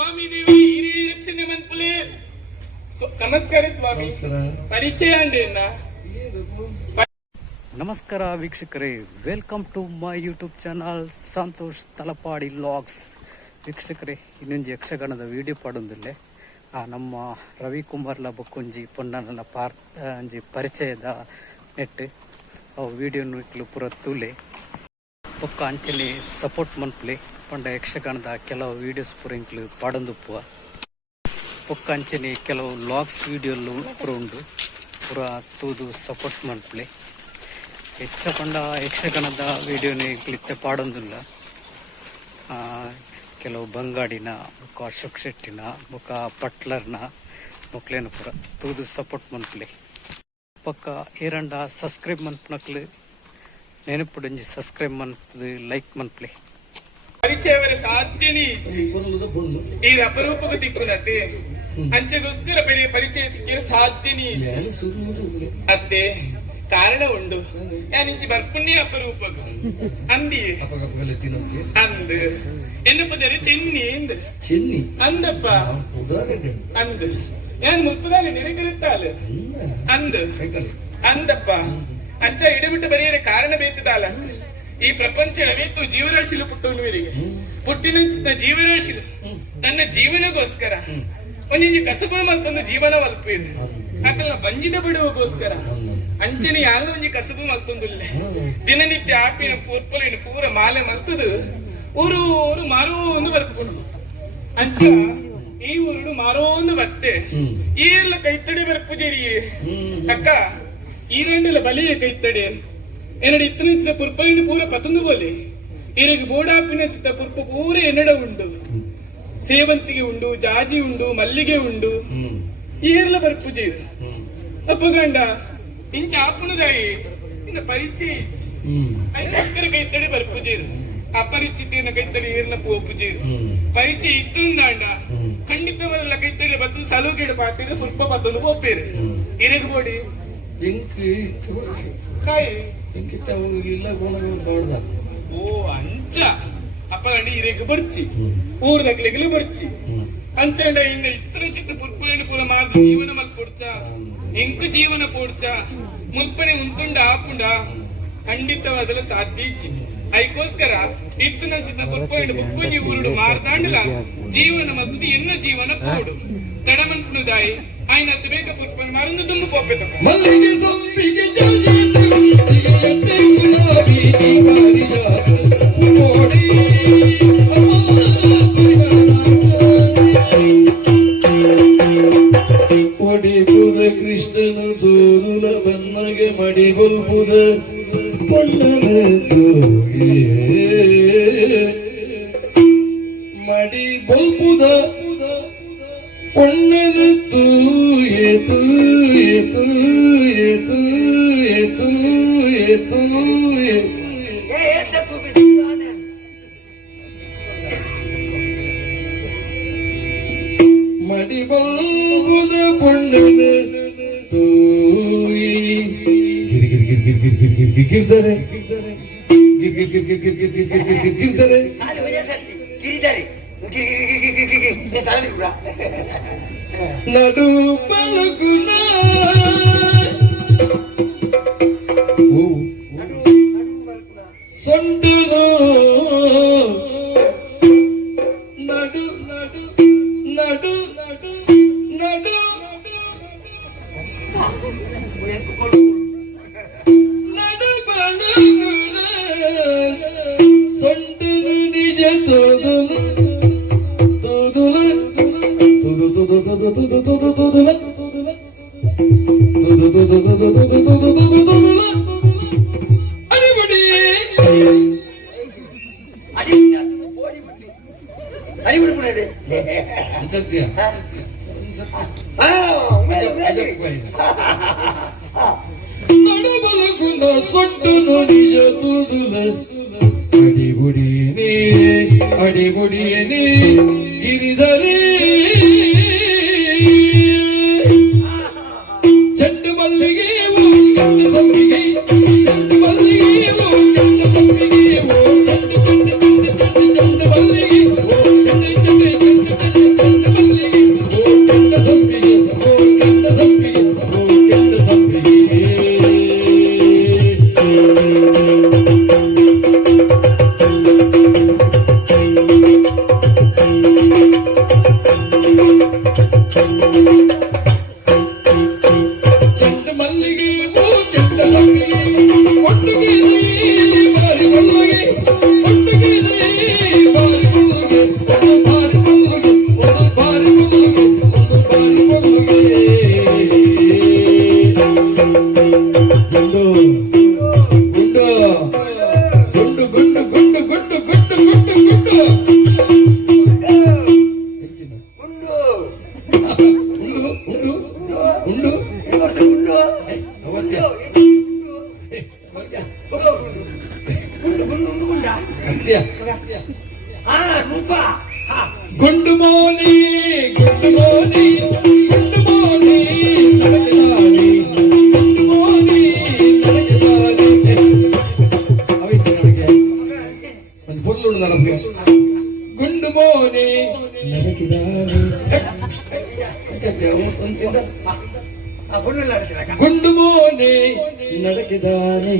ಸ್ವಾಮಿ ದೇವಿ ಹಿರಿಯ ರಕ್ಷಣೆ ಮನ್ಪುಲೆ ನಮಸ್ಕಾರ ಸ್ವಾಮಿ. ಪರಿಚಯ ಅಂಡೇನ. ನಮಸ್ಕಾರ ವೀಕ್ಷಕರೇ, welcome to my YouTube channel Santosh Talapady logs. ವೀಕ್ಷಕರೇ, ಇನ್ನೊಂದು ಯಕ್ಷಗಾನದ ವಿಡಿಯೋ ಪಾಡೊಂದಿಲ್ಲೆ ನಮ್ಮ ರವಿಕುಮಾರ್ಲ ಬೊಕ್ಕೊಂಜಿ ಪೊನ್ನಲ ಒಂಜಿ ಪರಿಚಯದ ನೆಟ್ ಅವು ವಿಡಿಯೋನು ಇಟ್ಲು ಪೂರ ತೂಲೆ ಪೊಕ್ಕ ಅಂಚನೆ ಸಪೋರ್ಟ್ ಮನ್ಪುಲೆ ಪಂಡ ಯಕ್ಷಗಾನದ ಕೆಲವು ವಿಡಿಯೋಸ್ ಪೂರ ಇಂಕ್ಲು ಪಾಡೊಂದುಪ್ಪುವ ಪೊಕ್ಕ ಅಂಚನೆ ಕೆಲವು ಲಾಗ್ಸ್ ವಿಡಿಯೋಲು ಪೂರ ಉಂಡು ಪೂರ ತೂದು ಸಪೋರ್ಟ್ ಮನ್ಪುಲೆ. ಹೆಚ್ಚ ಪಂಡ ಯಕ್ಷಗಾನದ ವಿಡಿಯೋನ ಇಂಕ್ಲಿತ್ತೆ ಪಾಡೊಂದಿಲ್ಲ. ಕೆಲವು ಬಂಗಾಡಿನ ಬೊಕ್ಕ ಅಶೋಕ್ ಶೆಟ್ಟಿನ ಬೊಕ್ಕ ಪಟ್ಲರ್ನ ಮೊಕ್ಲೇನ ಪೂರ ತೂದು ಸಪೋರ್ಟ್ ಮನ್ಪುಲೆ. ಪಕ್ಕ ಏರಂಡ ಸಬ್ಸ್ಕ್ರೈಬ್ ಮನ್ಪುನಕ್ಲು ನೆನಪುಡಂಜಿ ಸಬ್ಸ್ಕ್ರೈಬ್ ಮನ್ಪುದು ಲೈಕ್ ಮನ್ಪುಲೆ. ಪರಿಚಯವರ ಸಾಧ್ಯನೇ ಇಜ್ಜಿ ಈ ಅಪರೂಪಕ್ಕೆ ತಿಕ್ಕುನತೆ ಅಂಚೆಗೋಸ್ಕರ ಬೆಳೆಯ ಪರಿಚಯ ತಿಕ್ಕಲು ಸಾಧ್ಯನೇ ಇಜ್ಜಿ ಅತ್ತೆ ಕಾರಣ ಉಂಡು ಯಾನಿಂಚಿ ಬರ್ಪುಣ್ಯ ಅಪರೂಪಗು ಅಂದಿ ಅಂದ್ ಎನ್ನಪ್ಪದರೆ ಚೆನ್ನಿ ಎಂದ್ ಅಂದಪ್ಪ ಅಂದ್ ഞാൻ മുപ്പതാല് നിരകിരുത്താല് ಅಂದ್ ಅಂದಪ್ಪ ಅಂಚ ಇಡಬಿಟ್ಟು ಬರೆಯರೆ ಕಾರಣ ಬೇಕಿದಾಲ ಈ ಪ್ರಪಂಚಡವೇತು ಜೀವರಾಶಿಲು ಪುಟ್ಟುವರಿಗೆ ಪುಟ್ಟಿನ ಜೀವರಾಶಿಲು ತನ್ನ ಜೀವನಗೋಸ್ಕರ ಒಂಜಿ ಕಸಬು ಮಲ್ತೊಂದು ಜೀವನ ಮಲ್ಪೇರು ಆಕಲ್ನ ಬಂಜಿದ ಬಿಡುವಗೋಸ್ಕರ ಅಂಚನೆ ಯಾಂಗ ಒಂಜಿ ಕಸಬು ಮಲ್ತೊಂದಿಲ್ಲ ದಿನನಿತ್ಯ ಆಪಿನ ಪೂರ್ಪಲಿನ ಪೂರ ಮಾಲೆ ಮಲ್ತದು ಊರು ಊರು ಮಾರೋ ಒಂದು ಬರ್ಪುಡು ಅಂಚ ಈ ಊರುಡು ಮಾರೋಂದು ಬತ್ತೆ ಈ ಎಲ್ಲ ಕೈತಡೆ ಬರ್ಪುಜೇರಿ ಅಕ್ಕ ಈ ರಂಡಲ ಬಲಿಯ ಕೈತಡೆ എന്നട ഇത്രയും ചിത്ത പുറപ്പലിന് പൂര പത്തുന്നു പോലെ ഇരക്ക് ബോഡാപ്പിന ചിത്ത പുറപ്പ് പൂര എന്നട ഉണ്ട് ಸೇವಂತಿಗೆ ಉಂಡು ಜಾಜಿ ಉಂಡು ಮಲ್ಲಿಗೆ ಉಂಡು ಈರ್ಲ ಬರ್ಪು ಜೇರು ಅಪ್ಪ ಗಂಡ ಇಂಚ ಆಪುಣದಾಯಿ ಇನ್ನ ಪರಿಚಯ ಅದಕ್ಕೋಸ್ಕರ ಕೈತಡೆ ಬರ್ಪು ಜೇರು ಅಪರಿಚಿತನ ಕೈತಡೆ ಈರ್ನ ಪೋಪು ಜೇರು ಪರಿಚಯ ಇತ್ತುಂದಾಂಡ ಖಂಡಿತವಾದಲ್ಲ ಕೈತಡೆ ಬತ್ತು ಸಲುಗೆಡ ಪಾತಿಡ ಪುರ್ಪ ಬತ್ತಲು ಪೋಪೇರು ಇರಗ್ ಬೋಡಿ ಕಾಯಿ ಓ ಅಂಚ ಅಪ್ಪ ಗಂಡ ಇರೇಗ ಬರ್ಚಿ ಊರ್ದಕ್ಲೆಗಲು ಬರ್ಚಿ ಅಂಚಂಡ ಇಂಡ ಇತ್ರ ಚಿತ್ತ ಪುರ್ಪುಲೆಂಡು ಪೂರ ಮಾರ್ದ ಜೀವನ ಮಲ್ ಪೋಡ್ಚ ಎಂಕು ಜೀವನ ಪೋಡ್ಚ ಮುಲ್ಪನೆ ಉಂತುಂಡ ಆಪುಂಡ ಖಂಡಿತವಾದಲ್ಲ ಸಾಧ್ಯ ಇಚ್ಚಿ ಅದಕ್ಕೋಸ್ಕರ ಇತ್ತು ನನ್ನ ಚಿತ್ತ ಪುರ್ಪುಲೆಂಡು ಬುಪ್ಪುಂಜಿ ಊರುಡು ಮಾರ್ದಾಂಡಲ ಜೀವನ ಮದ್ದು ಎನ್ನ ಜೀವನ ಪೋಡು ತಡಮನ್ಪುನುದಾಯಿ ఆయన అతివేక పుష్పని మருந்து దుమ్ము పోపేత మల్లిగే సొంపిగే జాజి ఎత్తే గులాబీ దీవాలి కోడి కోడి పుద కృష్ణను తోరుల బన్నగే మడి బొల్పుద పొన్నను తోయే మడి బొల్పుద பொன்னது தூயே தூயே தூயே தூயே தூயே தூயே மடிபல்புத பொன்னது தூயி ಗಿರ್ ಗಿರ್ ಗಿರ್ ಗಿರ್ ಗಿರ್ ಗಿರ್ ಗಿರ್ ಗಿರ್ ಗಿರ್ದರೆ ಗಿರ್ ಗಿರ್ ಗಿರ್ ಗಿರ್ ಗಿರ್ ಗಿರ್ ಗಿರ್ ಗಿರ್ ಗಿರ್ ಗಿರ್ ಗಿರ್ದರೆ ನಡು ಪಲಕುನ ಸೊಂಟನು ನಡು ನಡು ನಡು ನಡು ನಡು ಪಲಕುನ ಸೊಂಟನು ನಿಜ ತೋದಲು ನಡುಬಲಗುನ ಸೊಟ್ಟು ನಿಜ ತೂದುಲ ಅಡಿಬುಡಿಯನೇ ಗಿರಿಧರೇ ಚಂಡು ಮಲ್ಲಿಗೆ ಓ ಚಂಡು ಸಂಪಿಗೆ ಚಂಡು ಮಲ್ಲಿಗೆ ಓ ಚಂಡು ಸಂಪಿಗೆ ಓ ಚಂಡು ಚಂಡು ಚಂಡು ಚಂಡು ಚಂಡು ಮಲ್ಲಿಗೆ ಓ ಚಂಡು ಚಂಡು ಚಂಡು ಚಂಡು ಚೆಂಡು ಮಲ್ಲಿಗೆ ಹೂ ಕೆಟ್ಟ ಮಲ್ಲಿಗೆ ಒಟ್ಟಿಗೆ ಬಾರಿ ಮಲ್ಲಿಗೆ ಒಟ್ಟಿಗೆ ಬಾರಿ ಮಲ್ಲಿಗೆ ಒಂದು ಬಾರಿ ಮಲ್ಲಿಗೆ ಒಂದು ಬಾರಿ ಮಲ್ಲಿಗೆ ಒಂದು ಬಾರಿ ಮಲ್ಲಿಗೆ ಗುಂಡು ಗುಂಡು ಗುಂಡು ಗುಂಡು ಗುಂಡು ಗುಂಡು ಗುಂಡು ಹೆಚ್ಚಿನ ಉಂಡು ಉಂಡು ಉಂಡು ಉಂಡು ಅವತ್ಯ ಅಂತ್ಯ ಗುಂಡು ಮೋನಿ ಗುಂಡು ಮೋನಿ ಗುಂಡು ಮೋನಿ ನಡೆದಾಡಿ ಗುಂಡು ಮೋನಿ ನಡೆದಾಡಿ ಅವಿಚ್ಚ ನನಗೆ ಒಂದು ಪುಲ್ಲು ನನಗೆ ಗುಂಡು ಮೋನಿ ಗುಂಡು ಮೋನೆ ನಡಕಿದಾನೆ